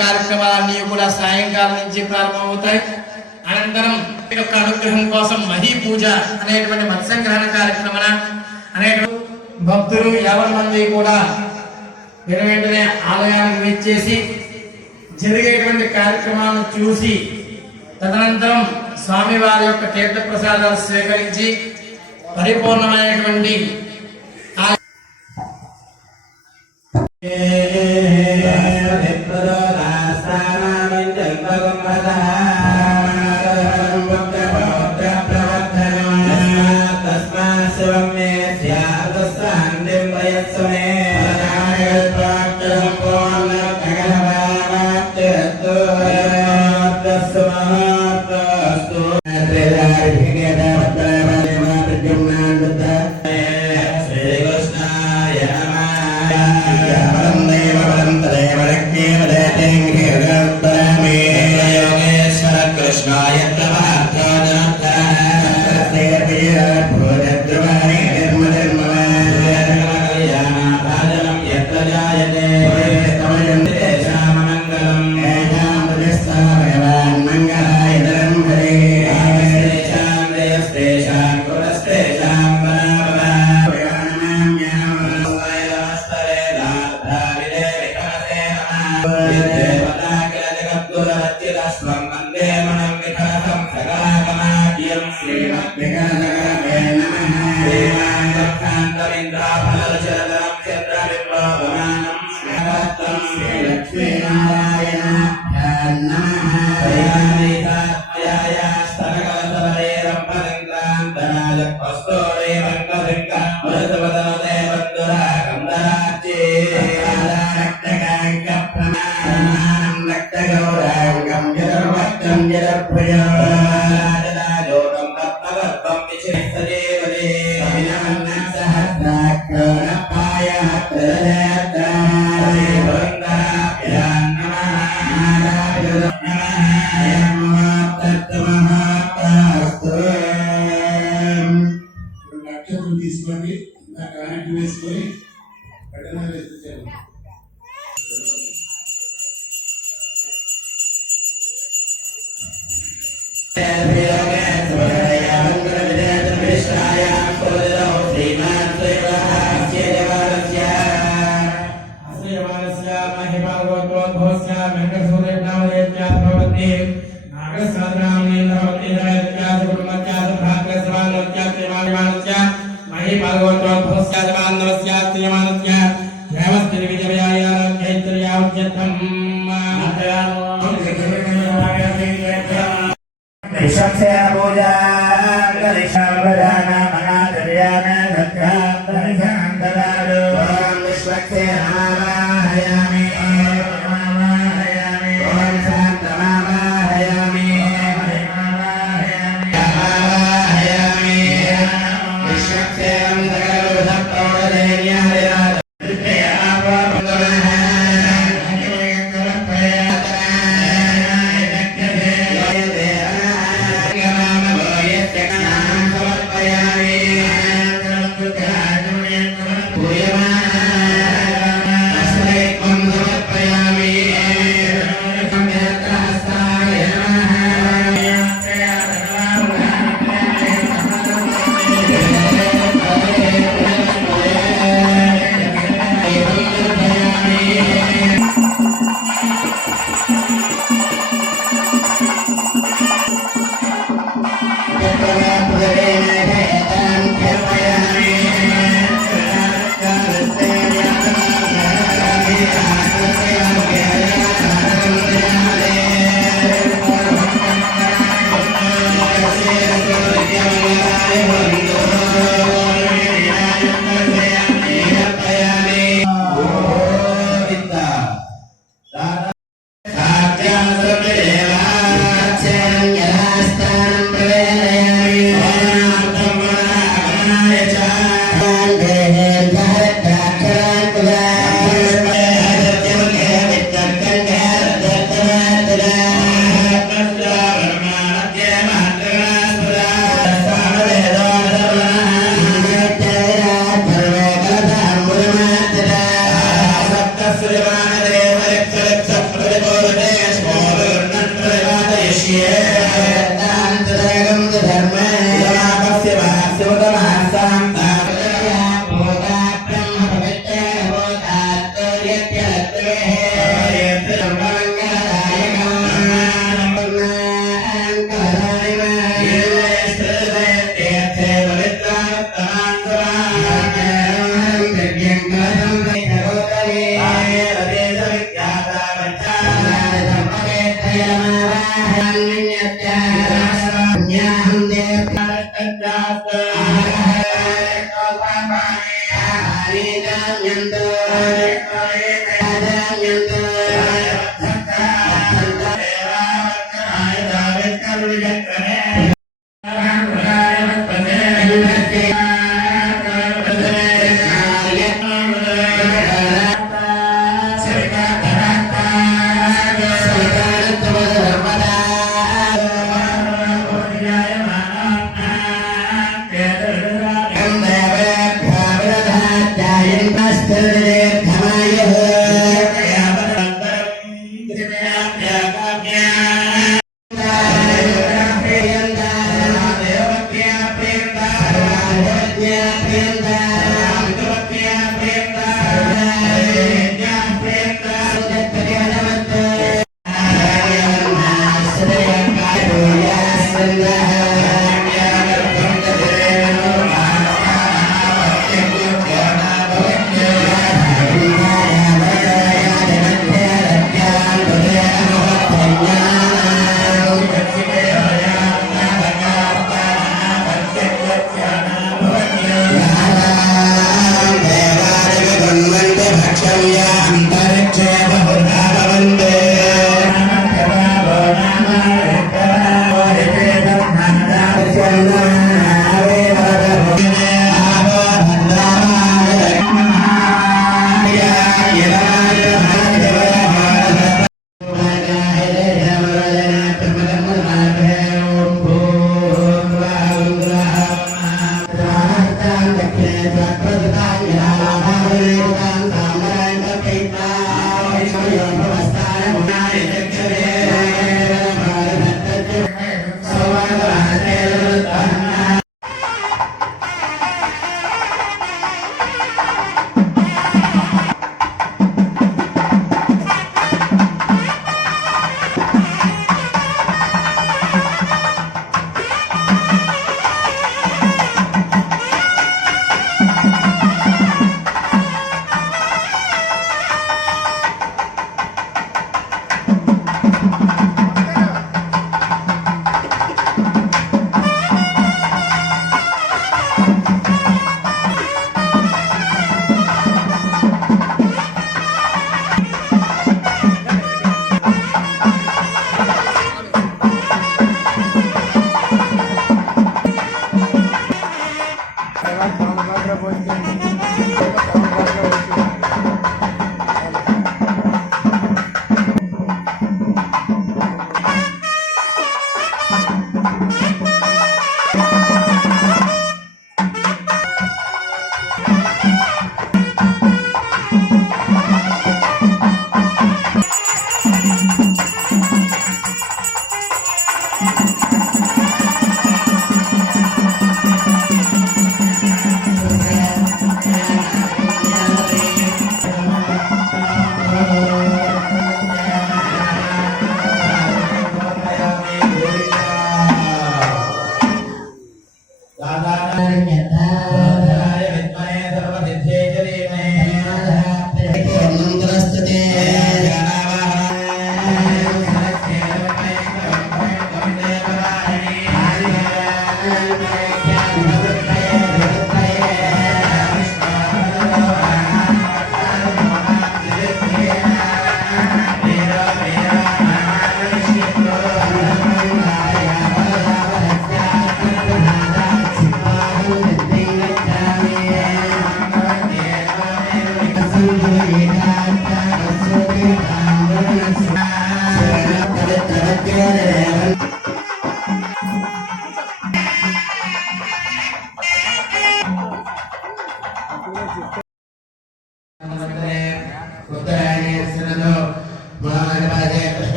కార్యక్రమాలన్నీ కూడా సాయంకాలం నుంచి ప్రారంభమవుతాయి. అనంతరం యొక్క అనుగ్రహం కోసం మహీ పూజ అనేటువంటి మత్స్యంగ్రహణ కార్యక్రమం అనేటువంటి భక్తులు 50 మంది కూడా వెంటనే ఆలయానికి విచ్చేసి జరిగేటువంటి కార్యక్రమాలను చూసి తదనంతరం స్వామివారి యొక్క తీర్థ ప్రసాదాలు స్వీకరించి పరిపూర్ణమైనటువంటి Yeah. Namaste.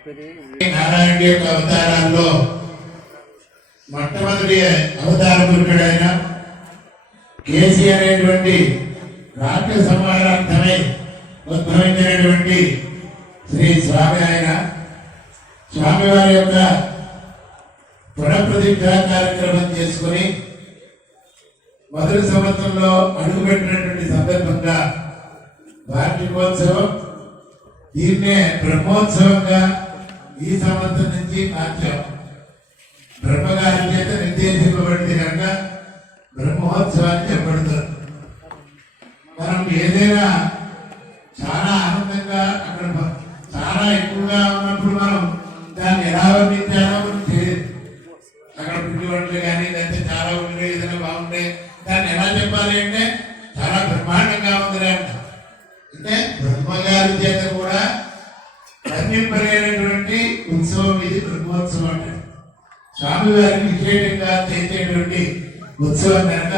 నారాయణ యొక్క అవతారాల్లో మొట్టమొదటి అవతార పురుషుడైన కేసీ అనేటువంటి రాజ్య సంహారార్థమై ఉద్భవించినటువంటి శ్రీ స్వామి ఆయన స్వామివారి యొక్క పునఃప్రతిష్ఠ కార్యక్రమం చేసుకుని మొదటి సంవత్సరంలో అడుగుపెట్టినటువంటి సందర్భంగా వార్షికోత్సవం దీన్నే బ్రహ్మోత్సవంగా ఈ సంవత్సరం నుంచి మార్చాం. బ్రహ్మగారి చేత నిర్దేశింపబడింది కనుక బ్రహ్మోత్సవాన్ని చెప్పబడుతుంది. మనం ఏదైనా చాలా ఆనందంగా అక్కడ చాలా ఎక్కువగా ఉన్నప్పుడు మనం దాన్ని ఎలా వర్ణించాలో మనం తెలియదు. అక్కడ పిండి వంటలు కానీ లేకపోతే చాలా ఉండే ఏదైనా బాగుండే దాన్ని ఎలా చెప్పాలి అంటే చాలా బ్రహ్మాండంగా ఉంది అంటే బ్రహ్మగారి చేత కూడా వర్ణింపలేనటువంటి ఉత్సవం ఇది బ్రహ్మోత్సవం అంటే స్వామివారికి విశేషంగా చేసేటువంటి ఉత్సవం కనుక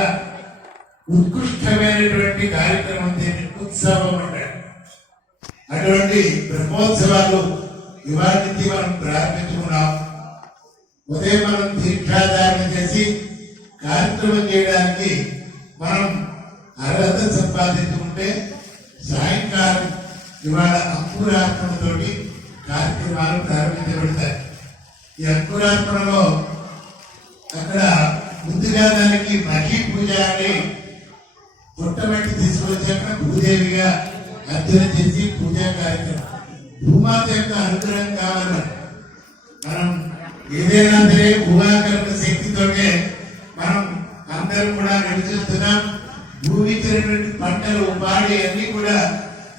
ఉత్కృష్టమైనటువంటి కార్యక్రమం దీన్ని ఉత్సవం అంటారు. అటువంటి బ్రహ్మోత్సవాలు ఇవాళ నుంచి మనం ప్రారంభించుకున్నాం. ఉదయం మనం దీక్షాధారణ చేసి కార్యక్రమం చేయడానికి మనం అర్హత సంపాదించుకుంటే సాయంకాలం ఇవాళ అంకురార్పణతోటి కార్యక్రమాలు ప్రారంభించబడతాయి. ఈ అంకురార్పణలో అక్కడ ముందుగా దానికి మహీ పూజ అని పుట్టమట్టి తీసుకొచ్చాక భూదేవిగా అర్చన చేసి పూజా కార్యక్రమం భూమాత యొక్క అనుగ్రహం కావాలని మనం ఏదైనా సరే భూమాకరణ శక్తితోనే మనం అందరం కూడా నివసిస్తున్నాం. భూమిచ్చినటువంటి పంటలు పాడి అన్ని కూడా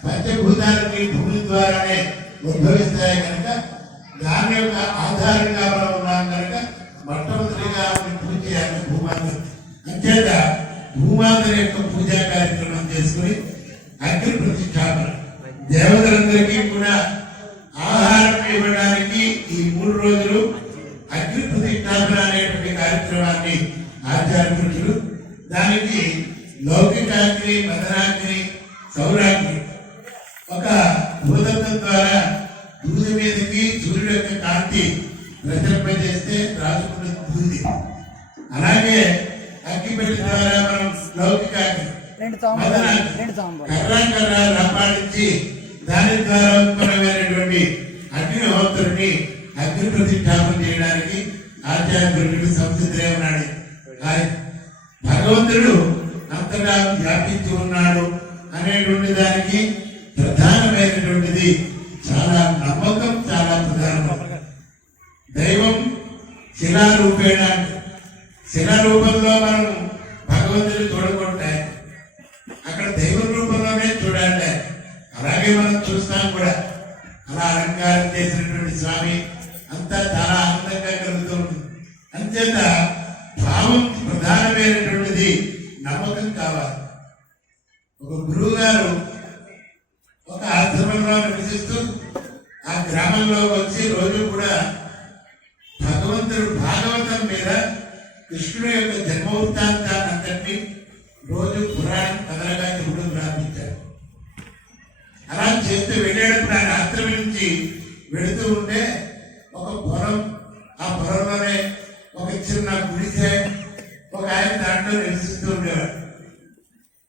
పంచభూతాలకి భూమి ద్వారానే ఉద్భవిస్తాయి కనుక దాని యొక్క ఆధారంగా మనం ఉన్నాం కనుక మొట్టమొదటిగా పూజ చేయాలి భూమాత. అంచేత భూమాత యొక్క పూజా కార్యక్రమం చేసుకుని అగ్ని ప్రతిష్టాపన దేవతలందరికీ కూడా ఆహారం ఇవ్వడానికి ఈ 3 రోజులు అగ్ని ప్రతిష్టాపన అనేటువంటి కార్యక్రమాన్ని ఆచార్యులు దానికి లౌకికాగ్ని మదనాగ్ని సౌరాగ్ని ఒక భూతత్వం ద్వారా దూది మీదకి సూర్యుడు యొక్క కాంతి ప్రసరింపజేస్తే రాసుకున్న దూది అలాగే అగ్గిపెట్టి ద్వారా మనం లౌకికాగ్ని కర్ర రపాడించి దాని ద్వారా ఉత్పన్నమైనటువంటి అగ్నిహోత్రుడిని అగ్ని ప్రతిష్టాపన చేయడానికి ఆచార్యుడు సంసిద్ధే ఉన్నాడు. భగవంతుడు అంతగా వ్యాపించి ఉన్నాడు అనేటువంటి దానికి ప్రధానమైనటువంటిది చాలా నమ్మకం, చాలా ప్రధానం. దైవం శిలారూపేణ శిలారూపంలో మనం భగవంతుడు చూడకుంటాయి అక్కడ దైవం రూపంలోనే చూడాలి. అలాగే మనం చూస్తాం కూడా అలా అలంకారం చేసినటువంటి స్వామి అంతా చాలా ఆనందంగా కలుగుతూ ఉంటుంది. అంచేత భావం ప్రధానమైనటువంటిది నమ్మకం కావాలి. ఒక గురువు గారు ఒక ఆశ్రమంలో నివసిస్తూ ఆ గ్రామంలో వచ్చి రోజు కూడా భగవంతుడు భాగవతం మీద కృష్ణుడు యొక్క జన్మ వృత్తాంతాన్ని అంతటినీ రోజు పురాణం కథలుగా చెప్పడం ప్రారంభించారు. అలా చేస్తూ వెళ్ళేటప్పుడు ఆయన ఆశ్రమం నుంచి వెళుతూ ఉంటే ఒక పొలం, ఆ పొలంలోనే ఒక చిన్న గుడిసె, ఒక ఆయన దాంట్లో నివసిస్తూ ఉండేవాడు.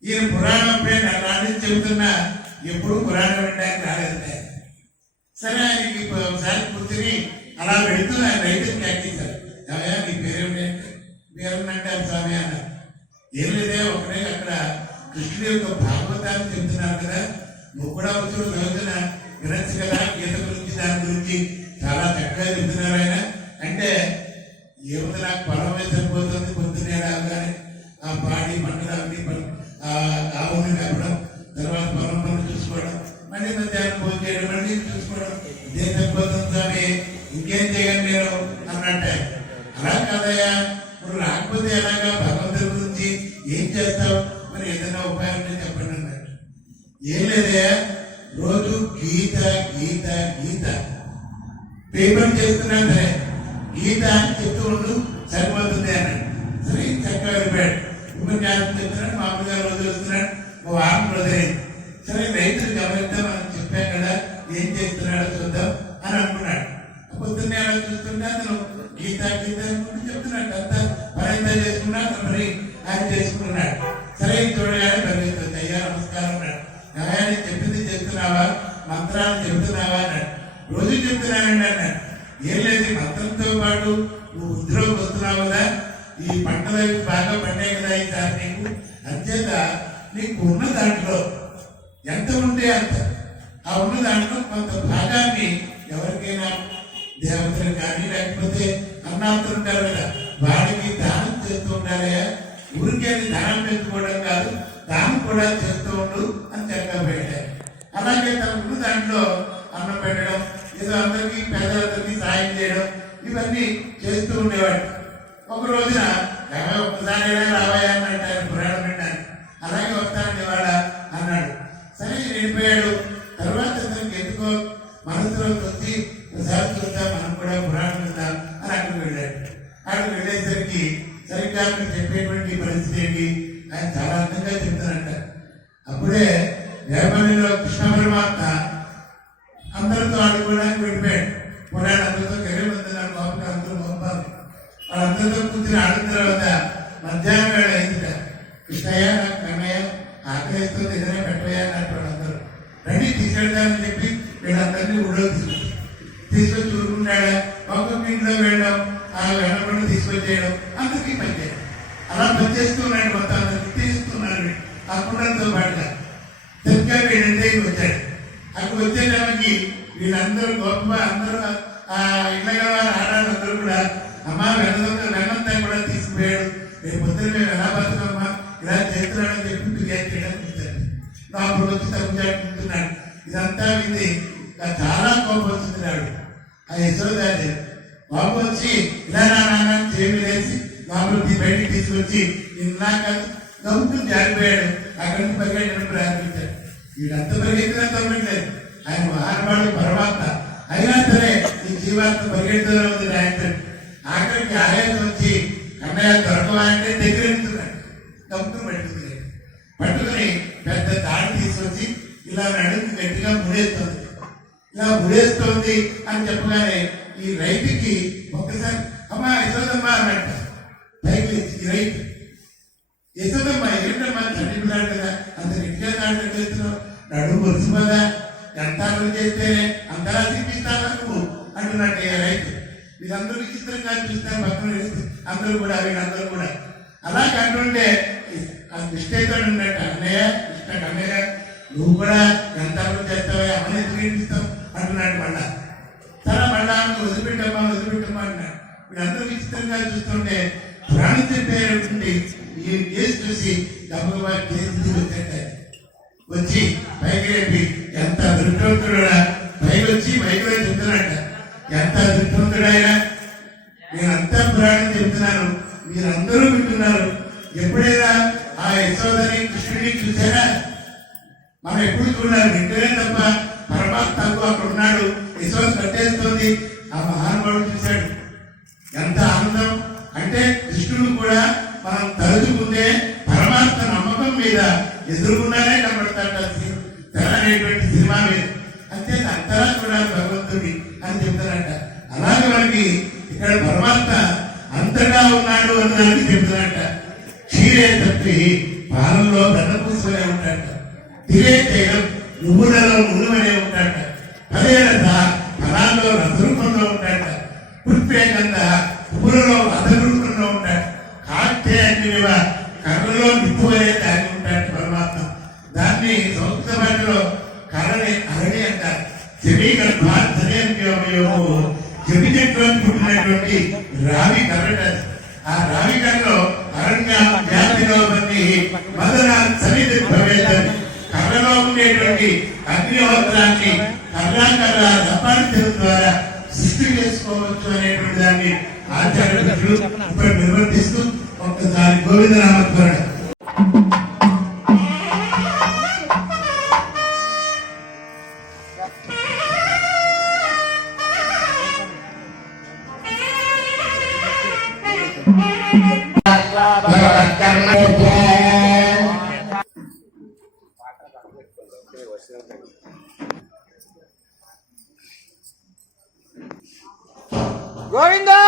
ఈయన పురాణం పైన నాటి చెబుతున్నా ఎప్పుడు పురాణం వినడానికి రాలేదు. సరే ఆయనకి ఒకసారి కూర్చుని అలా వెళుతూ ఆయన రైతుని కట్టించారు. ఏమయ్యా నీ పేరేమిటంటే పేరుందంటే అది స్వామి అన్నారు. ఏం లేదే ఒకటే అక్కడ కృష్ణుడి యొక్క భాగవతాన్ని చెబుతున్నారు కదా, నువ్వు కూడా వచ్చి రోజున వినొచ్చు కదా, గీత గురించి దాని గురించి చాలా చక్కగా చెబుతున్నారు ఆయన అంటే. ఏముంది నాకు పొలమే సరిపోతుంది, పొద్దునే రాగానే ఆ పాడి మంటలు అన్ని ఆవుని కప్పడం, తర్వాత పొలం పనులు చూసుకోవడం, మళ్ళీ మధ్యాహ్నం భోజనం చేయడం, మళ్ళీ చూసుకోవడం, ఇదే సరిపోతుంది స్వామి, ఇంకేం చేయను నేను అన్నట్టే. అలా కదయ్యా, ఇప్పుడు రాకపోతే ఎలాగా భగవంతుడి గురించి ఏం చేస్తావు, మరి ఏదైనా ఉపాయం చెప్పండి అన్నట్టు. ఏం లేదే, రోజు గీత గీత గీత పేమెంట్ చేస్తున్నా సరే గీత అని చెప్తూ ఉండు సరిపోతుంది అన్నాడు. సరే చక్కగా వెళ్ళిపోయాడు. ఉపన్యాసం చెప్తున్నాడు, మామూలుగా రోజు వస్తున్నాడు, ఓ వారం రోజైంది. సరే రైతులు గమనిద్దాం మనం చెప్పాం కదా, ఏం చేస్తున్నాడో చూద్దాం అని అనుకున్నాడు. చెప్తుంటే అతను గీత గీత అనుకుంటూ చెప్తున్నాడు. అంతా పని చేసుకున్నా మరి ఆయన చేసుకున్నాడు. సరే చూడగానే పరిగెత్తుంది. అయ్యా నమస్కారం అన్నాడు. నేను చెప్పింది చెప్తున్నావా, మంత్రాలు చెప్తున్నావా అన్నాడు. రోజు చెప్తున్నానండి అన్నాడు. ఏం లేదు, మంత్రంతో పాటు నువ్వు వృద్ధిలోకి వస్తున్నావు కదా, ఈ పంటలు బాగా పండాయి కదా ఈసారి నీకు, అంచేత నీకు ఉన్న దాంట్లో ఎంత ఉంటే అంత, ఆ ఉన్న దాంట్లో కొంత భాగాన్ని ఎవరికైనా దేవతలు కానీ లేకపోతే అన్నార్థులు ఉంటారు కదా, వాడికి దానం చేస్తూ ఉండాలయా. ఊరికేది దానం పెంచుకోవడం కాదు, దానం కూడా చేస్తూ ఉండు అని చెప్పబోయాడు. అలాగే తన ఉన్న దాంట్లో అన్నం పెట్టడం, ఏదో అందరికీ పేదలందరికీ సాయం చేయడం, ఇవన్నీ చేస్తూ ఉండేవాడు. ఒక రోజున ఒక్కసారి రావయ్యా అన్నట్టు ఆయన పురాణం విన్నాను. అలాగే వస్తాను ఇవాళ అన్నాడు. సరే వెళ్ళిపోయాడు. తర్వాత అతనికి ఎందుకో మనసులోకి వచ్చి ఒకసారి చూద్దాం, మనం కూడా పురాణం విందాం అని అక్కడికి వెళ్ళాడు. అక్కడికి వెళ్ళేసరికి సరిగ్గా అక్కడ చెప్పేటువంటి పరిస్థితి ఏంటి, ఆయన చాలా అందంగా చెప్తానంట. అప్పుడే వేపల్లిలో కృష్ణ పరమాత్మ అందరితో ఆడుకోవడానికి వెళ్ళిపోయాడు. పురాణం అందరితో గెలవద్దున్నారు బాబుకి, అందరూ పంపాలి. వాళ్ళందరితో కూర్చుని ఆడిన తర్వాత మధ్యాహ్నం వేళ అయిందిట. కృష్ణయ్య నాకు కన్నయ్య ఆకలిస్తూ ఏదైనా పెట్టయ్యా అన్నట్టు వాళ్ళందరూ రండి తీసుకెళ్తానని చెప్పి వీళ్ళందరినీ ఊళ్ళో తీసుకొచ్చి చూరుకుంటాడా. ఒక్కొక్క ఇంట్లో వెళ్ళడం, ఆ వెనకుండా తీసుకొచ్చేయడం, అందరికీ పనిచేయడం. అలా పనిచేస్తున్నాడు. మొత్తం అందరికి తీస్తున్నాడు ఆ కుండలతో పాటుగా. సరిగ్గా వీళ్ళంటే వచ్చాడు. అక్కడ వచ్చేటానికి వీళ్ళందరూ గొప్ప అందరూ ఆ ఇళ్ళ వారు ఆడాలందరూ కూడా అమ్మా వెనంతా కూడా తీసుకుపోయాడు. రేపు పొద్దున మేము ఎలా బతుకమ్మా ఇలా చేస్తున్నాడని చెప్పి ఫిర్యాదు చేయడానికి ఇచ్చాడు. అప్పుడు వచ్చి తగ్గుతున్నాడు. ఇదంతా విని చాలా కోపం వచ్చింది. ఆ యశోదాది బాబు వచ్చి ఇలా నాన్న చేమి వేసి లోపలికి బయటికి తీసుకొచ్చి ఇన్నాక గౌతు జారిపోయాడు. అక్కడి నుంచి పరిగెట్టడం ప్రారంభించాడు. వీడంతా పరిగెత్తినా తగ్గట్లేదు. ఆయన మహానుభావుడు పరమాత్మ అయినా సరే ఈ జీవాత్మ పరిగెడుతూనే ఉంది ఆయన. ఆఖరికి ఆయాసం వచ్చి కన్నయ్య దొరకవా అంటే దగ్గర వెళ్తున్నాడు. గౌతును పట్టుకుని పెద్ద తాడు తీసుకొచ్చి ఇలా నడుము గట్టిగా ముడేస్తుంది. ఇలా ముడేస్తోంది అని చెప్పగానే ఈ రైతుకి ఒక్కసారి అమ్మా యశోదమ్మ అన్నట్ట పైకి ఈ రైతు యశోదమ్మ ఏంటమ్మా తండ్రి పిల్లాడు కదా అంత గట్టిగా తాడు చేస్తున్నావు, నడుము మురిసిపోదా, ఎంత చేస్తేనే అంతలా చూపిస్తావా నువ్వు అంటున్నట్టు రైతు. వీళ్ళందరూ విచిత్రంగా చూస్తారు. పక్కన అందరూ కూడా వీళ్ళందరూ కూడా అలాగే అంటుంటే ఆ కృష్ణతో ఉన్నట్టు అన్నయ్య కృష్ణ కన్నయ్య నువ్వు కూడా ఎంత చేస్తావా అమ్మని ఎందుకు వినిపిస్తావు అంటున్నాడు. మళ్ళా సరే మళ్ళా వదిలిపెట్టమ్మా అన్నాడు. వీళ్ళందరూ విచిత్రంగా చూస్తుంటే ప్రాణం చెప్పేటువంటి ఈ కేసు చూసి గబగబా కేసు వచ్చి పైకి రేపి ఎంత దృష్టవంతుడా పైకి వచ్చి పైకి చెప్తున్నాడ. ఎంత దృష్టవంతుడైనా నేనంతా పురాణం చెప్తున్నాను, మీరందరూ వింటున్నారు. ఎప్పుడైనా ఆ యశోదని కృష్ణుడిని చూసారా? మనం ఎప్పుడు చూడాలి, వింటేనే తప్ప పరమాత్మ అక్కడ ఉన్నాడు, యశోద కట్టేస్తుంది. ఆ మహానుభావుడు చూశాడు. ఎంత ఆనందం అంటే కృష్ణుడు కూడా మనం తలుచుకుంటే పరమాత్మ నమ్మకం మీద ఎదురుకుండానే కనబడతాడు తెర అనేటువంటి సినిమా మీద. అంతే అంతరా చూడాలి భగవంతుడి అని చెప్తారంట. అలాగే మనకి ఇక్కడ పరమాత్మ అంతటా ఉన్నాడు అన్నదానికి చెప్తారంట. క్షీరే తప్పి పాలంలో బెన్నపూసుకునే ఉంటాడట. తిరే తేగం నువ్వులలో నువ్వులనే ఉంటాడట. పదే రథ ఫలాల్లో రసరూపంలో ఉంటాడట. పుష్పేకంద పువ్వులలో రథరూపంలో ఉంటాడు. కాట్టే అగ్నివ కర్రలో నిప్పువలే తాగి ఉంటాడు పరమాత్మ. దాన్ని సంస్కృత భాషలో కర్రని అరణి అంటారు. చెవి గర్భాధనే చెవి చెట్లు పుట్టినటువంటి రావి కర్ర. ఆ రావి కర్రలో అరణ్య జాతిలో మదన సన్నిధి భవేదని కర్రలో ఉండేటువంటి అగ్నిహోత్రాన్ని కర్ర రపాంతరం ద్వారా సృష్టి చేసుకోవచ్చు అనేటువంటి దాన్ని ఆచార్యులు ఇప్పుడు నిర్వర్తిస్తూ ఒక్కసారి గోవింద నామస్మరణ. గోవిందా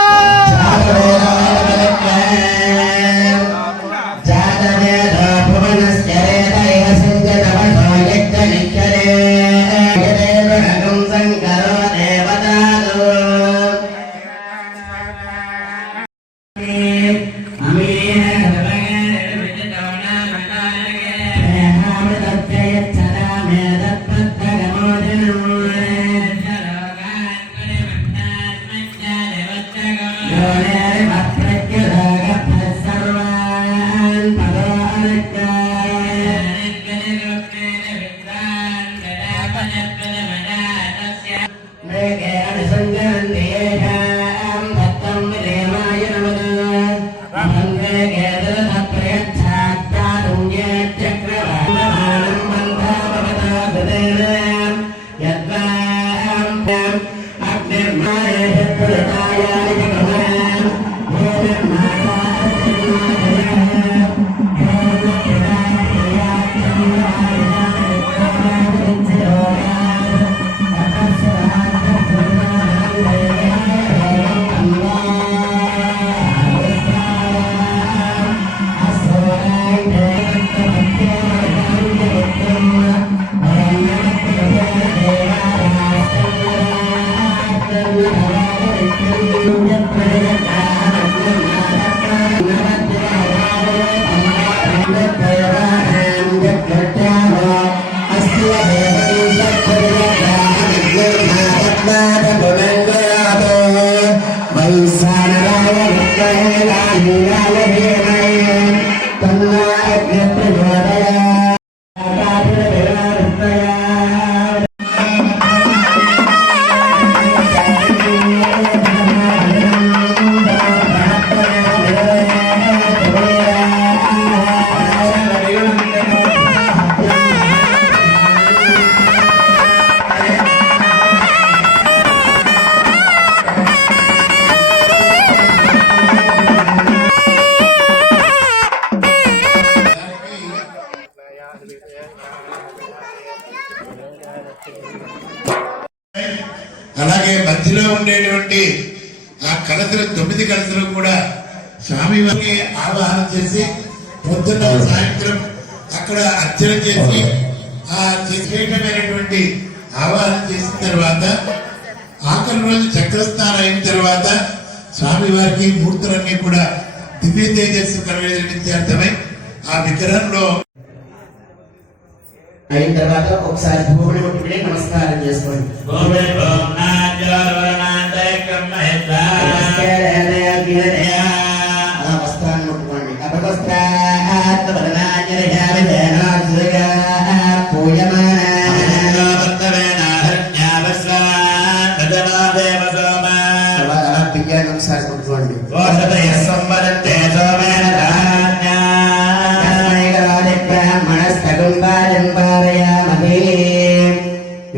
అలాగే మధ్యలో ఉండేటువంటి ఆ కలసలు 9 కలసలు కూడా స్వామి వారికి ఆవాహన చేసి పొద్దున్న సాయంత్రం అక్కడ అర్చన చేసి ఆ విశేషమైనటువంటి ఆవాహన చేసిన తర్వాత ఆఖరి రోజు చక్రస్నానం అయిన తర్వాత స్వామి వారికి మూర్తులన్నీ కూడా దివ్య తేజస్సు కలిగించార్థమై ఆ విగ్రహంలో అయిన తర్వాత ఒకసారి భూమిని ముట్టుకుని నమస్కారం చేసుకోండి. వస్త్రాన్ని ముట్టుకోండి. బియ్యాన్ని ఒకసారి ముట్టుకోండి.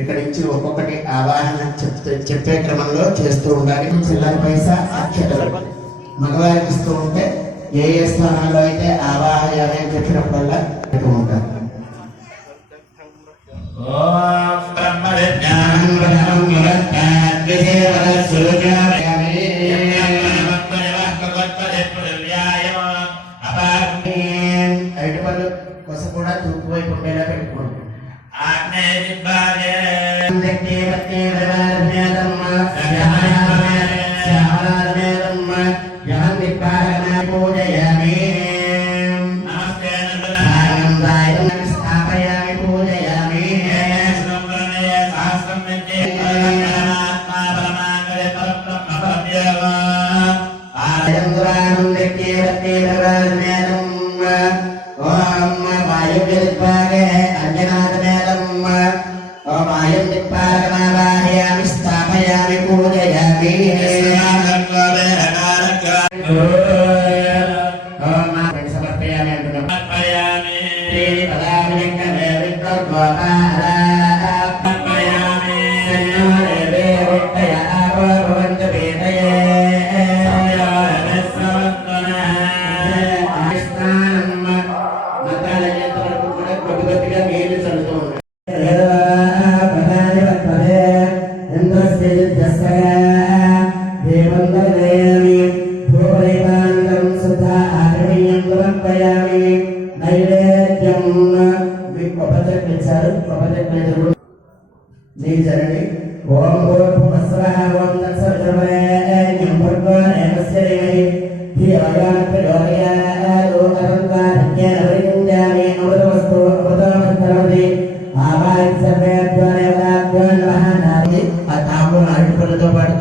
ఇక్కడ నుంచి ఒక్కొక్కటి ఆవాహన చెప్పే క్రమంలో చేస్తూ ఉండాలి. చిల్లర పైసా అక్షతలు మగవారికి ఇస్తూ ఉంటే ఏ ఏ స్థానాల్లో అయితే ఆవాహన చెప్పినప్పుడల్లా ఉంటారు. అరటి పళ్ళు కొస కూడా తూర్పు వైపు ఉండేలా పెట్టుకోండి.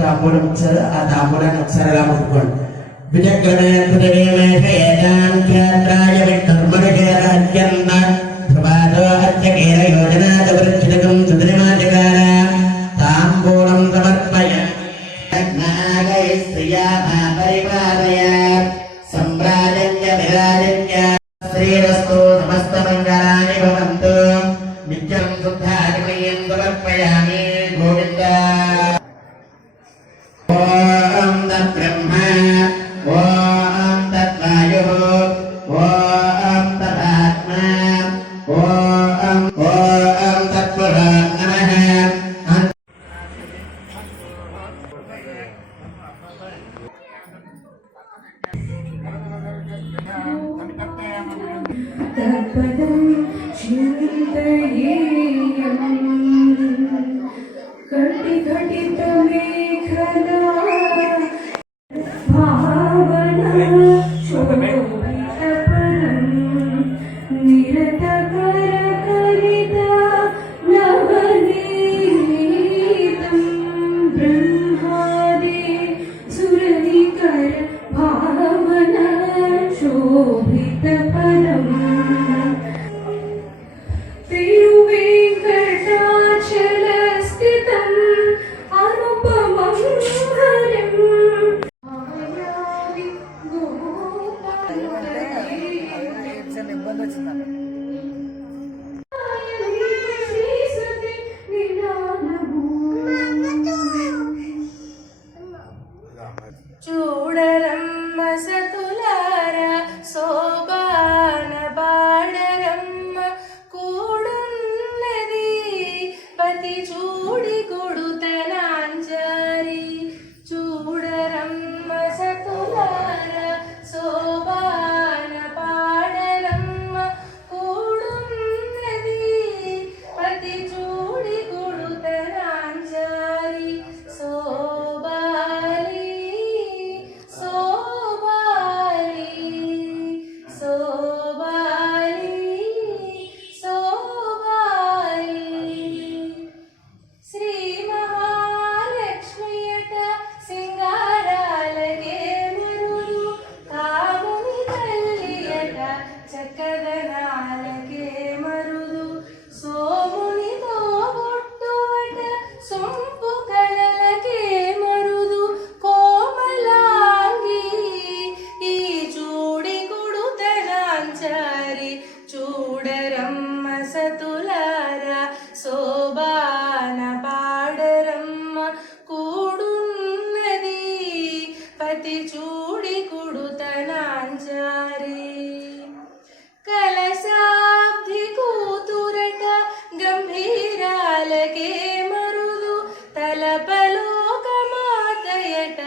తాంబూలం ఇచ్చారు. ఆ తాంబూలాన్ని ఒకసారి అలా ముట్టుకోండి. విచక్రమే హృదయమేషయేతాం క్షేత్రాయ విష్ణుర్మణికేరాజ్యంత ప్రభాతో అత్యకేర యోజనాత వృక్షితకం సుధనిమాచకార తాంబూలం సమర్పయ నాగై స్త్రియా పరిపాలయ సంప్రాజన్య విరాజన్య శ్రీరస్తు సమస్తమంగళాని భవంతు నిత్యం శుద్ధాచమయం సమర్పయామి గోవింద. ఓం తద్బ్రహ్మ ఓం తద్వాయుః ఓం తదాత్మ ఓం తత్పురుషాయ నమః. तत्पदं चिन्तयेयम् घटिघटितमेखला भावना शोभितपदं निरतकरकरिता नवनीतं ब्रह्मादि सुरनिकर भावना शोभितपदम् तिरुवेङ्कटाचलस्थितम् अनुपमं हरिं मायावि చూడరమ్మ సతులార శోభాన బాడరమ్మ కూడున్నది పతి చూడి కొడుతనాంజారి చూడరమ్మ సతులార శోభాన బాడరమ్మ కూడున్నది పతి చూడి కొడుతనాంజారి శోభాలి శోభాలి శోభాలి శోభాలి శ్రీ మహాలక్ష్మియట సింగారాలకే మరులు కాముని తల్లియట చక్కదనాలకే మరుదు సోమునితో బొట్టువట సొంపు కళలకే మరుదు కోమలాంగి ఈ చూడి కొడుతనాంచారి చూడరమ్మ సతులార శోభాన పాడరమ్మ కూడున్నది పతి చూడి కొడుతనాంచారి కలశాబ్ది కూతురట గంభీరాలకే మరుదు తలపలోకమాతయట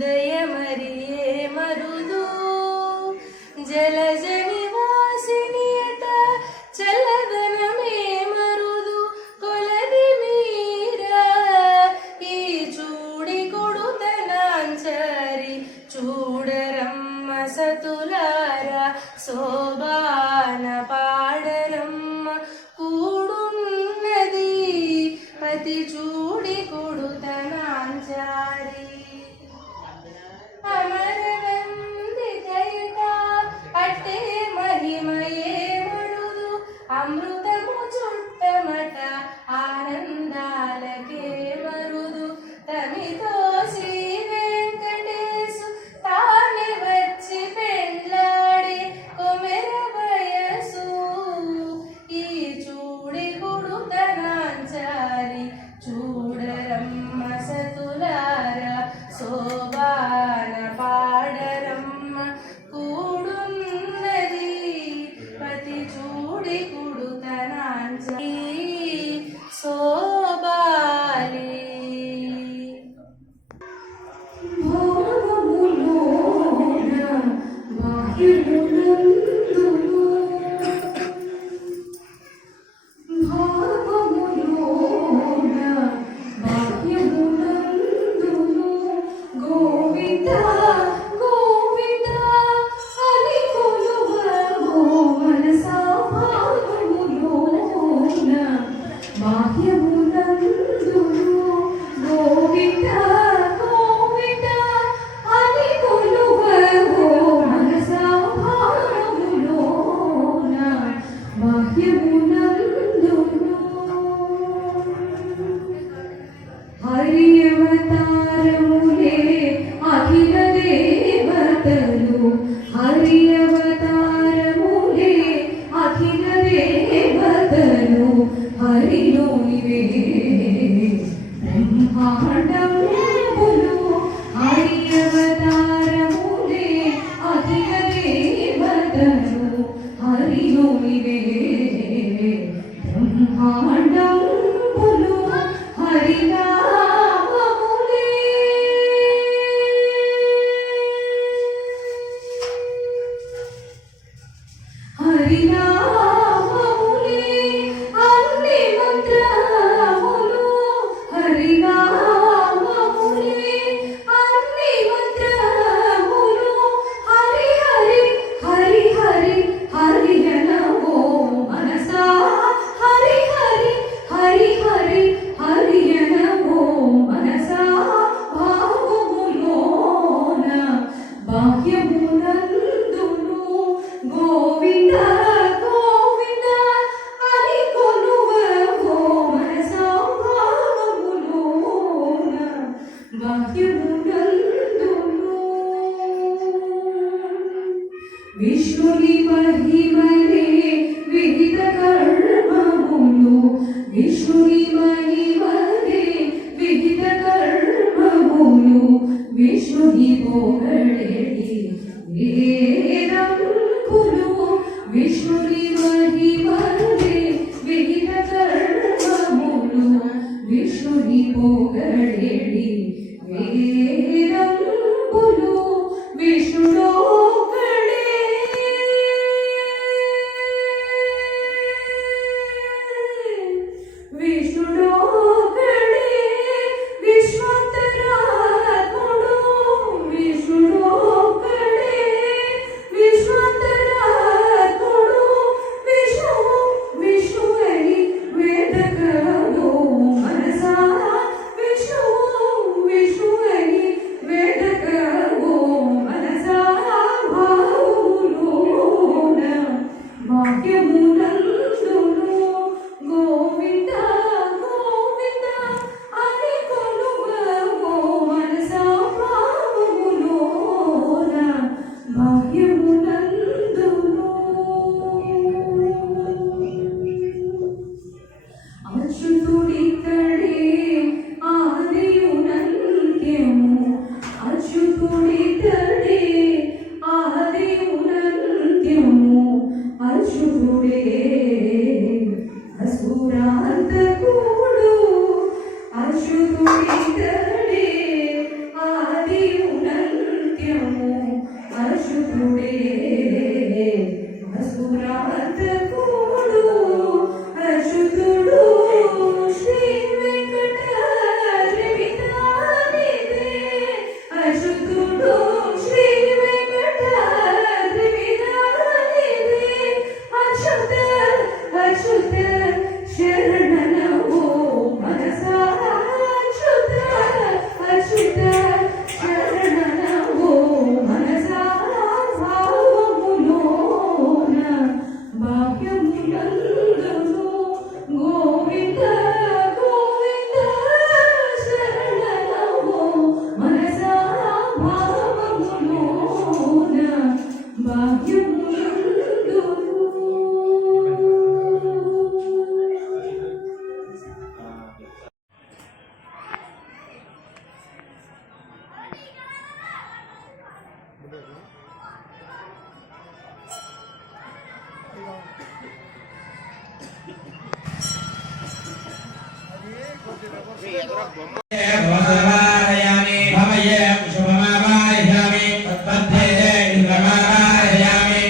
దయమరియే మరుదు జలజ నివాసినియట చల్లదనమే మరుదు కొలది మీరా ఈ చూడి కొడుతనాంచరి చూడరమ్మ సతులార శోభాన పాడరమ్మ కూడున్నది పతి చూడి కొడుతనాంచారి అమరవందితయట అట్టే మహిమయే మరుదు అమృతము చుట్టమట ఆనందాలకే మరుదు తమితో శ్రీ వెంకటేశు తానే వచ్చి పెండ్లాడే కొమెర వయసు ఈ చూడి కొడుతనాంచారి చూడరమ్మ సతులార విష్ణుని మహిమలే వివిధ కర్మములు విష్ణుని మహిమలే వివిధ కర్మములు విష్ణుని పొగడేటి వేదంకులు విష్ణుని మహిమలే వివిధ కర్మములు విష్ణుని పొగడేటి వేదంకులు విష్ణుడొక్కడే విష్ణుడొక్కడే విశ్వంతరాత్ముడు విష్ణుడొక్కడే విశ్వంతరాత్ముడు విష్ణువై వేదకలో మనసా విష్ణువై వేదకలో మనసా భావులోన భాగ్యమునందును గోవింద గోవింద అని కొలువవో మనసా భావములోన భాగ్యమునందును అచ్యుతుడితడే ఆదియునంత్యము అచ్యుతుడితడే ఆదియునంత్యము అచ్యుతుడే అసురాంతకుడు అచ్యుతుడితడే ఆదియునంత్యము అచ్యుతుడే అసురాంతకుడు అచ్యుతుడు శ్రీ వెంకటాద్రి విధానిదే అచ్యుతుడు శ్రీ వెంకటాద్రి విధానిదే అచ్యుత అచ్యుత శరణనవో మనసా అచ్యుత అచ్యుత శరణనవో మనసా భావములోన భాగ్యమునందును గోవింద గోవింద శరణనవో మనసా భావములోన భాగ్యమునందును భవసమారయామి భవయే శుభమావారయామి తద్దే ఇంద్రమావారయామి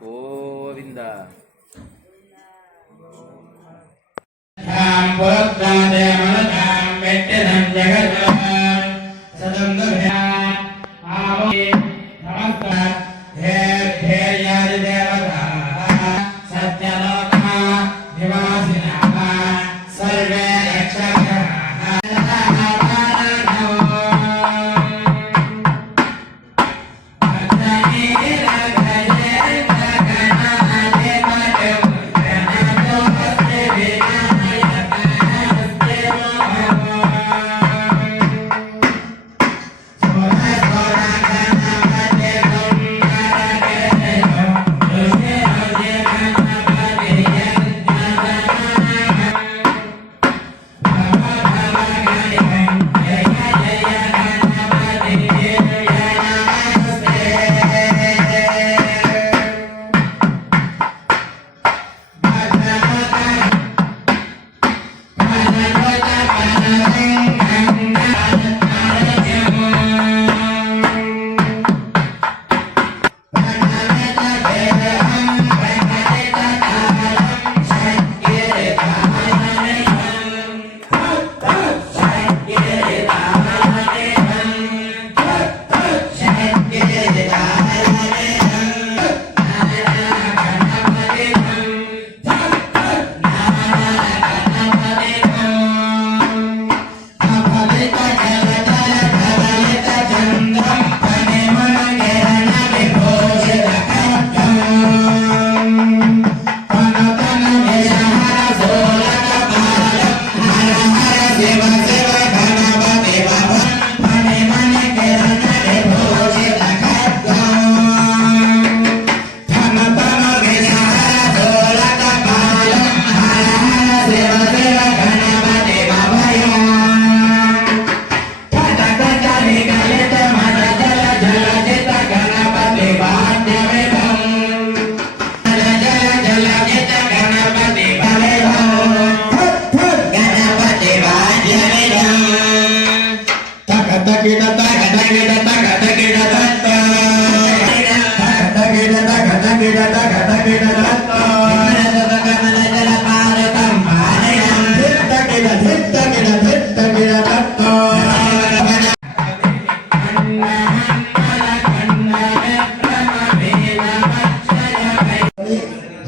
గోవింద పురత్రాదే మనతాం వెట్టనం జగతః సదందభ్యా ఆవే నమస్త ధైర్యాది దేవతాః సత్యలోకః నివాసినః సర్వే రక్షకాః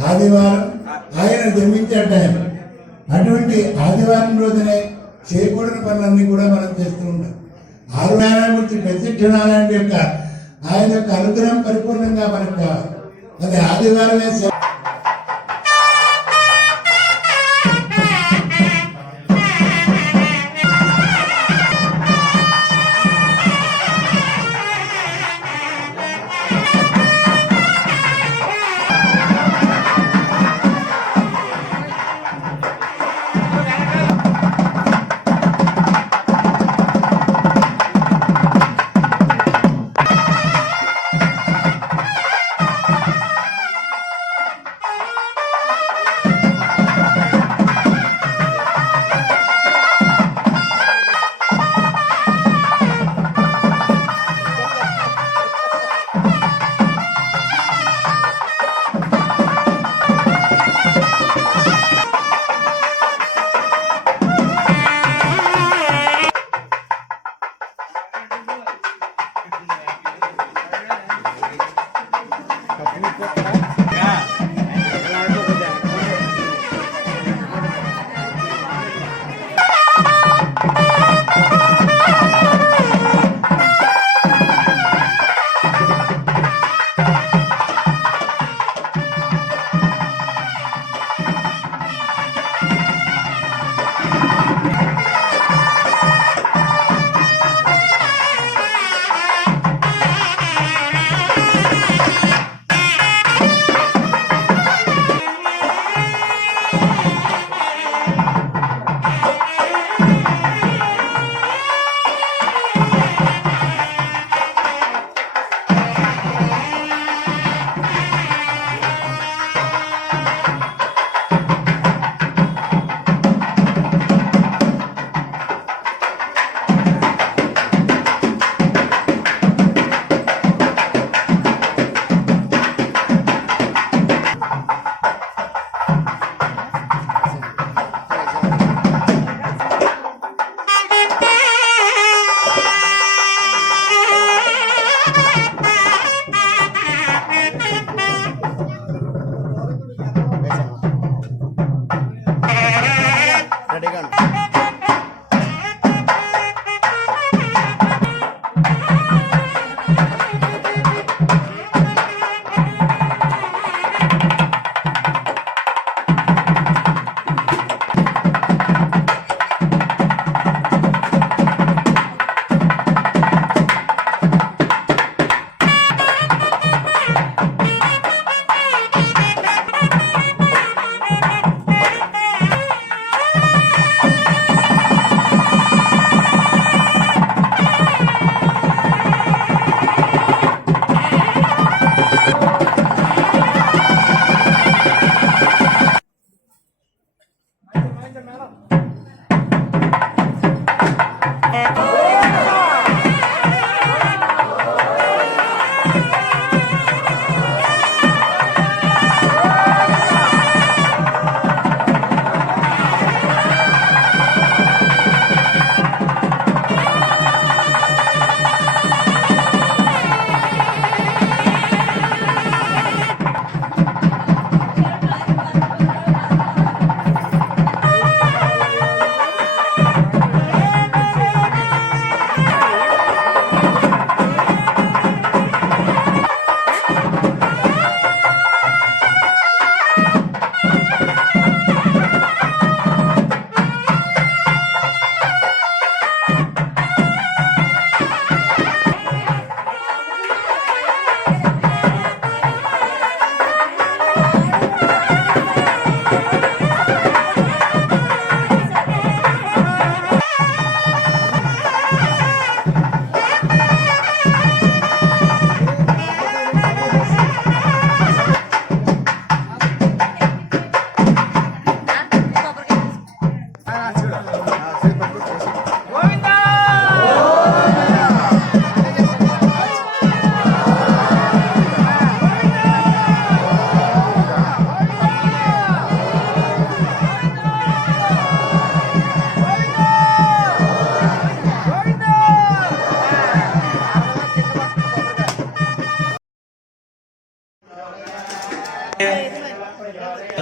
ఆదివారం ఆయన జన్మించే టైం. అటువంటి ఆదివారం రోజునే చేయకూడని పనులన్నీ కూడా మనం చేస్తూ ఉంటాం. ఆదివారామూర్తి ప్రత్యక్షనారాయణ యొక్క ఆయన యొక్క అనుగ్రహం పరిపూర్ణంగా మనకు కావాలి. అది ఆదివారమే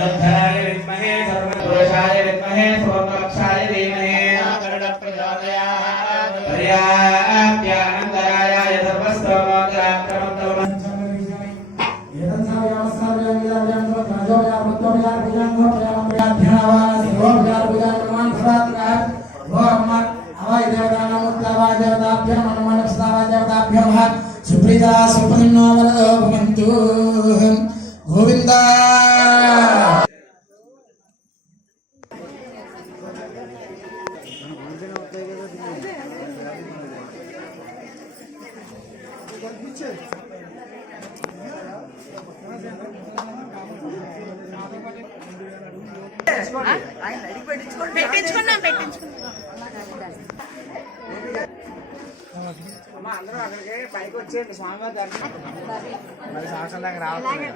वरुणधराय विद्महे सर्वपुरुषाय विद्महे सोमवक्षाय धीमहि पर्याप्यानन्तरायाय सर्वस्तोमोग्राक्रमोत्तमम् सुप्रीता सुपन्नो वरदो भवन्तु गोविन्दा అందరూ అక్కడికి పైకి వచ్చేయండి స్వామివారి దర్శనం మరి సంవత్సరం దాకా రావాలి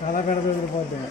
చాలా పెడతారు పోతుంది